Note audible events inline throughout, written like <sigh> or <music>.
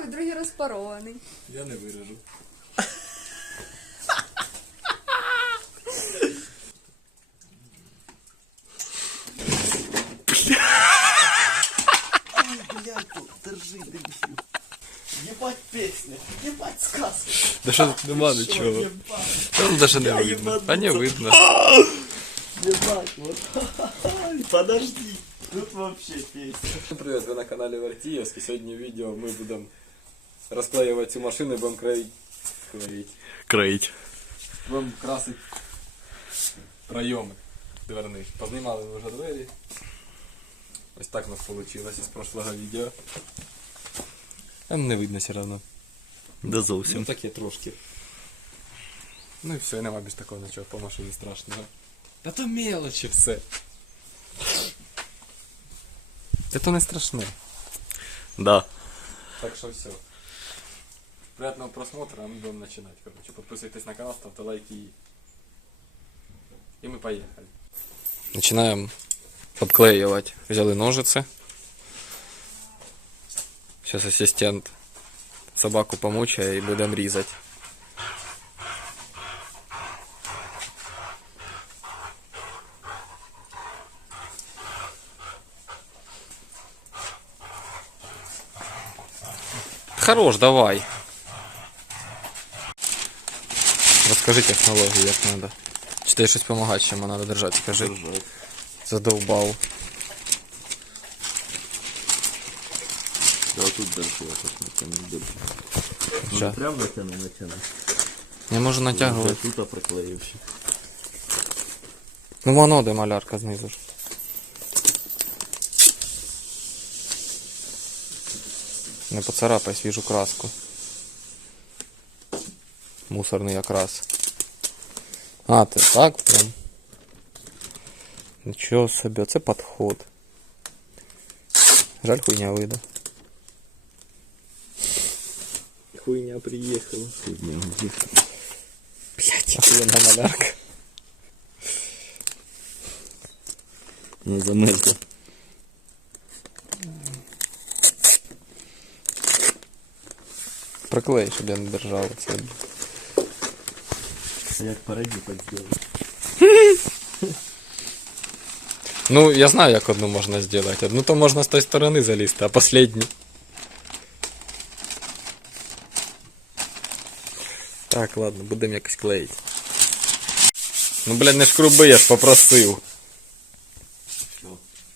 цікавий, другий розпарований. Я не виріжу. Блядь, держи, дебіл. Єбать пісня, єбать сказка. Да що тут нема нічого. Єбать, Там даже не Я видно. їбану А не це. видно. єбать, вот. Подожди, тут вообще песня. Всем привет, вы на канале Вартиевский. Сегодня видео мы будем расклеивать цю машину и будем кроить. Кроить. Кроїть. Будем красить пройоми дверних. Познімали ми вже двері. Ось так у нас вийшло із прошлого відео. А не видно все одно. Да зовсім. Ну зовсім. таке трошки. Ну і все, і нема більш такого нічого по машині страшного. Та то мелочі все. Та то не страшне. Да. Так що все. Приятного просмотра, а мы будем начинать. Короче, подписывайтесь на канал, ставьте лайки и... И мы поехали. Начинаем подклеивать. Взяли ножицы. Сейчас ассистент собаку помучає і будемо різати. Хорош, давай. Розкажи технологію, як треба. Чи тобі щось допомагати, чим треба держати, скажи. Задовбав. Да, тут держу, я там не держу. Ща. Прям натяну, натяну. Не можу натягувати. Я тут проклеївши. Ну воно де малярка знизу. ж. Не поцарапай свіжу краску. Мусорний окрас. А, ти так прям. Нічого собі, це підход. Жаль хуйня вийде. Хуйня приїхала. Хуйня уїхала. Блять, охуєнна малярка. Не замерзла. Приклей, щоб я не держав це. Як переді поділити. Ну, я знаю, як одну можна зробити. Одну то можна з тої сторони залізти, а последню. Так, ладно, будемо якось клеїти. Ну, блядь, не шкруби, я ж попросив. Що?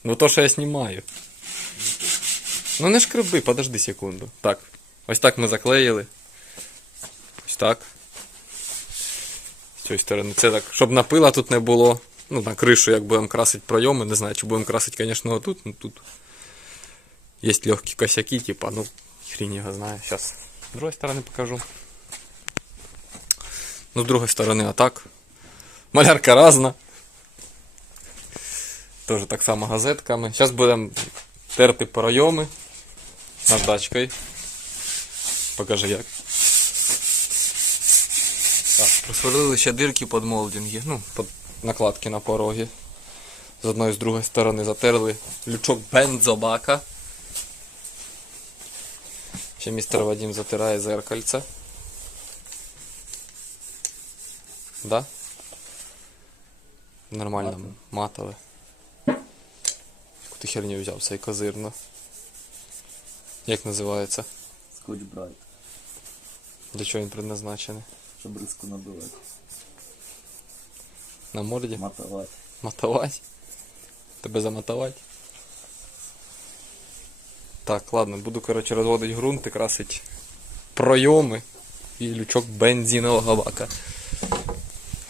Ну то, що я знімаю. Ну не шкруби, подожди секунду. Так. Ось так ми заклеїли. Ось так. Цієї сторони. Це так, щоб напила тут не було. Ну, на кришу, як будемо красити пройоми. Не знаю, чи будемо красити, звісно, отут. Ну тут є легкі косяки, типа, ну, хрінь його знає. Зараз з другої сторони покажу. Ну, з другої сторони, отак. Малярка різна. Тоже так само газетками. Зараз будемо терти пройоми наждачкою. Покажи як. Так, просверлили ще дирки під молдинги, ну, під накладки на пороги. З одної з другої сторони затерли лючок бензобака. Ще містер Вадим затирає зеркальце. Да? Нормально, матове. Яку ти херню взяв, цей козирно. Як називається? Скотч брайт. Для чого він предназначений? Щоб риску набивати. На морді? Матувати. Мотовать? Тебе замотовать? Так, ладно, буду, короче, розводити ґрунт і красити пройоми і лючок бензинового бака.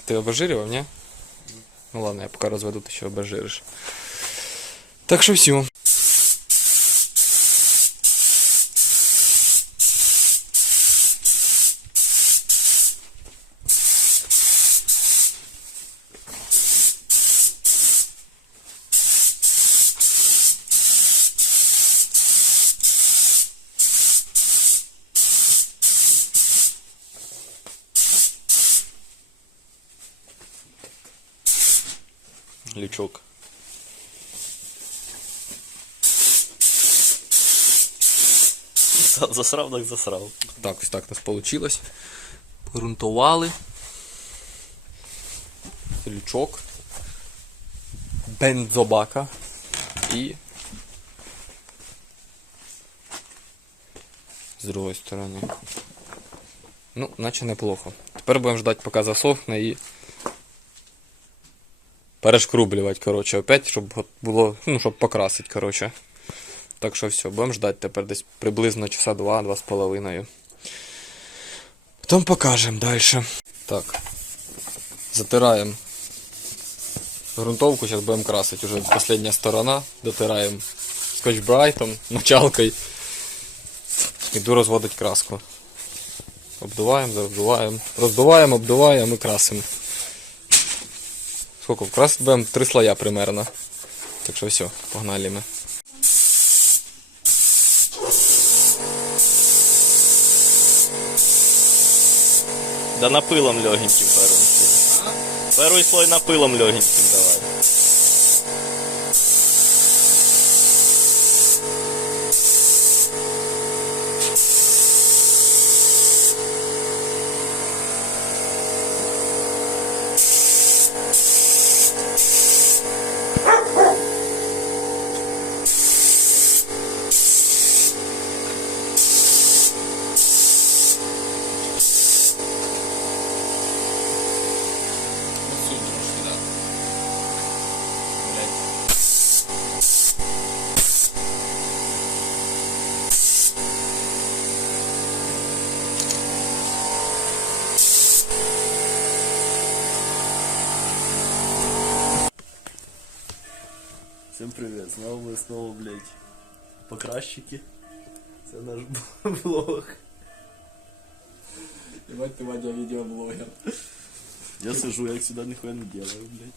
Ти обезжирював, ні? Ну ладно, я поки розведу, ти ще обезжириш. Так що все. Лючок. Засрав, так засрав. Так, ось так у нас вийшло. Погрунтували. Лючок. Бензобака. І. З другої сторони. Ну, наче неплохо. Тепер будемо ждати, поки засохне і. Перешкрублювати, коротше, опять, щоб було. Ну, щоб покрасити, коротше. Так що все, будемо ждати тепер десь приблизно часа два-два з половиною. Потім покажемо далі. Так. Затираємо грунтовку, зараз будемо красити. Уже остання сторона. Дотираємо скотч-брайтом, мочалкою. Іду розводити краску. Обдуваємо. Роздуваємо, обдуваємо і красимо. Сколько? Красити будемо три слоя примерно. Так що все, погнали ми. Да напилом легеньким первым слоем. Первый слой напилом легеньким давай. Всем привет, снова мы снова, блядь, покрасчики. Это наш <laughs> блог. Ебать ты, Вадя, видеоблогер. Я сижу, я сюда нихуя не делаю, блядь.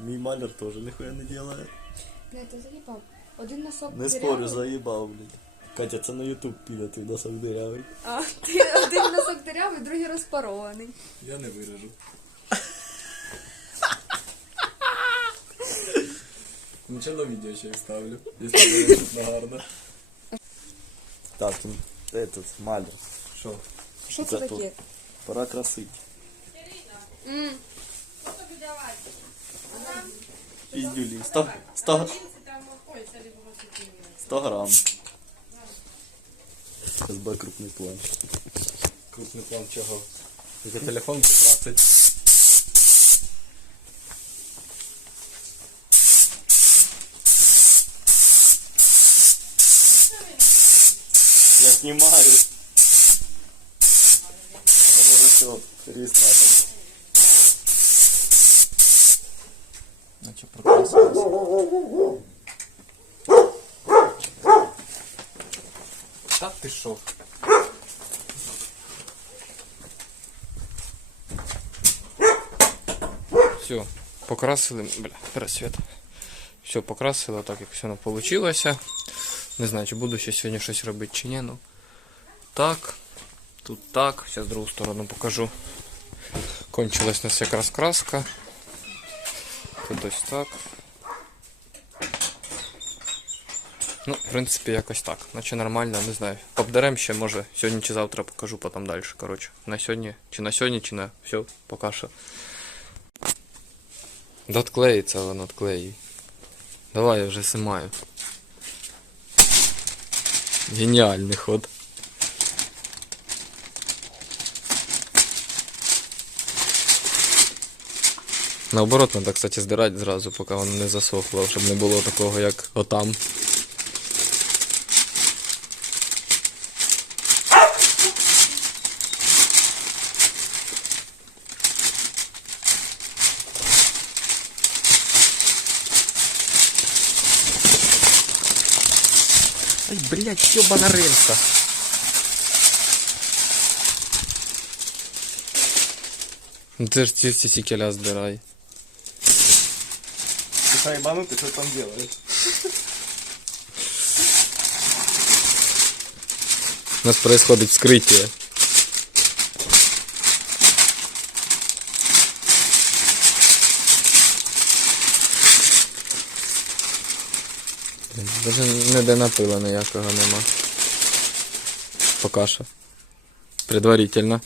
Мій маляр тоже нихуя не делает. Бля, ти заїбав. Один носок Не дырявий. спорю, заїбав, блядь. Катя, це на ютуб піде, твій носок дирявий. А, ти один носок дирявий, другий розпарований. Я не вирежу. Нічого на відео ще вставлю, якщо буде гарно. Так, этот, маляр. Що? Що Це це тут. таке? Пора красить. М, Пиздюли. 100, 100, 100 грамм. СБ крупный план. Крупний план чого? Тільки телефон покрасить. Снимаю. Он уже все, регистратор. Наче прокрасилось. Та ти що? Все, покрасили. Бля, пересвіт. Все, покрасили так, як все воно вийшло. Не знаю, чи буду ще сьогодні щось робити чи ні. Ну. Так. Тут так. Зараз другу сторону покажу. Кончилась у нас якраз краска. Тут ось так. Ну, в принципі, якось так. Наче нормально, не знаю. Обдерем ще, може, сьогодні чи завтра покажу потім далі. Коротше. На сьогодні, чи на сьогодні, чи на все, поки що. Дотклеїться воно, отклеїй. Давай я вже снимаю. Геніальний ход. Наоборот, треба, кстати, здирати зразу, поки воно не засохло, щоб не було такого, як отам. Ай, блядь, ёбана рельса. Ну ты ж ці сікеля здирай Ты хаебану, ты что там делаешь? У нас происходит вскрытие. Блін, Даже ніде напила ніякого нема. Пока що. Предварительно.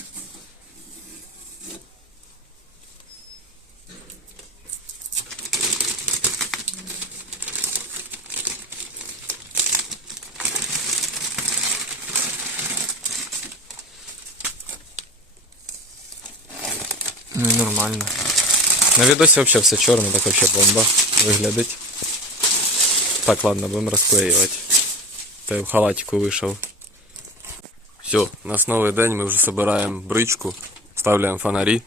Ну, і нормально. На відосі взагалі все чорне, так взагалі бомба виглядить. Так, ладно, будемо розклеювати. Та в халатику вийшов. Все, у нас новий день, ми вже збираємо бричку, ставляємо фонарі.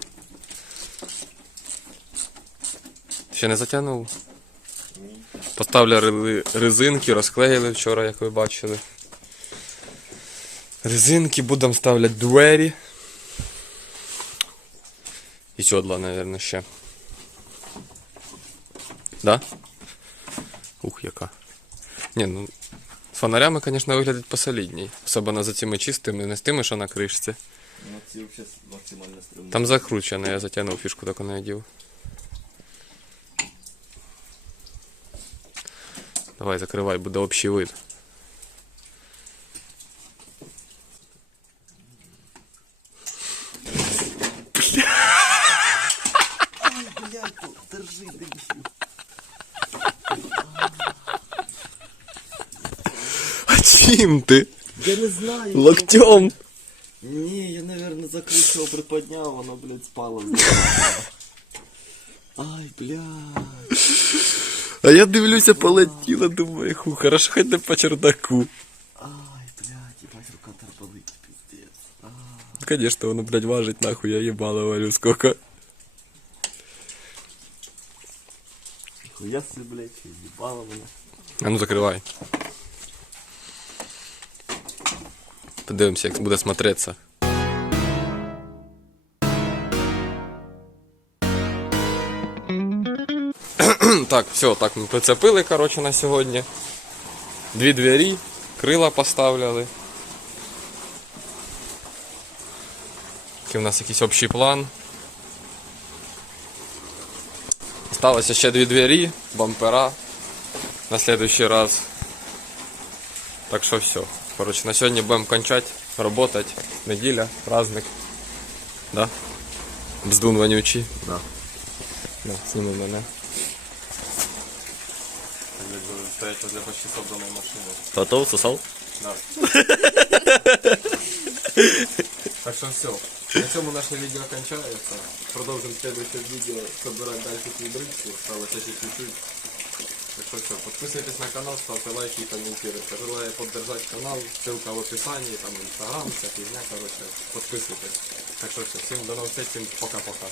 Ще не затягнув? Поставили резинки, розклеїли вчора, як ви бачили. Резинки, будемо ставляти двері. І сьодла, мабуть, ще. Да? Ух, яка. Ні, ну. Фонарями, звісно, виглядить посолідній. Особливо за цими чистими, не з тими, що на кришці. Ну. Там закручено, я затягнув фішку, так не одів. Давай, закривай, буде общий вид. Чим ти? Я не знаю. Локтем. Ні, я, наверное, закручував, приподняв, воно, блядь, спало. Ай, блядь. А я дивлюся, полетіло, думаю, ху, хорошо, не по чердаку. Ай, блядь, ебать, рука торпалить, пиздец. Конечно, воно, блядь, важить нахуй, я ебало варю сколько. Хуя блядь, ебало мене. А ну закривай. Подивимося, як буде смотреться. <clears throat> так, все, так ми прицепили, коротше, на сьогодні. Дві двері, крила поставляли. Такий у нас якийсь общий план. Осталося ще дві двері, бампера на следующий раз. Так що все. Короче, на сьогодні будемо кончать, работать. Неділя, праздник. Да? Бздун вонючий. Да. Да, сніми мене. Стоять для почти собраної машини. Готов, сосал? Да. <laughs> так що все. На цьому наше відео кончається. Продовжимо следующее відео собирати далі цю бричку. Осталось ще чуть-чуть. Так что все, подписывайтесь на канал, ставьте лайки и комментируйте. Желаю поддержать канал, ссылка в описании, там инстаграм, вся фигня, короче, подписывайтесь. Так что все, всем до новых встреч, всем пока-пока.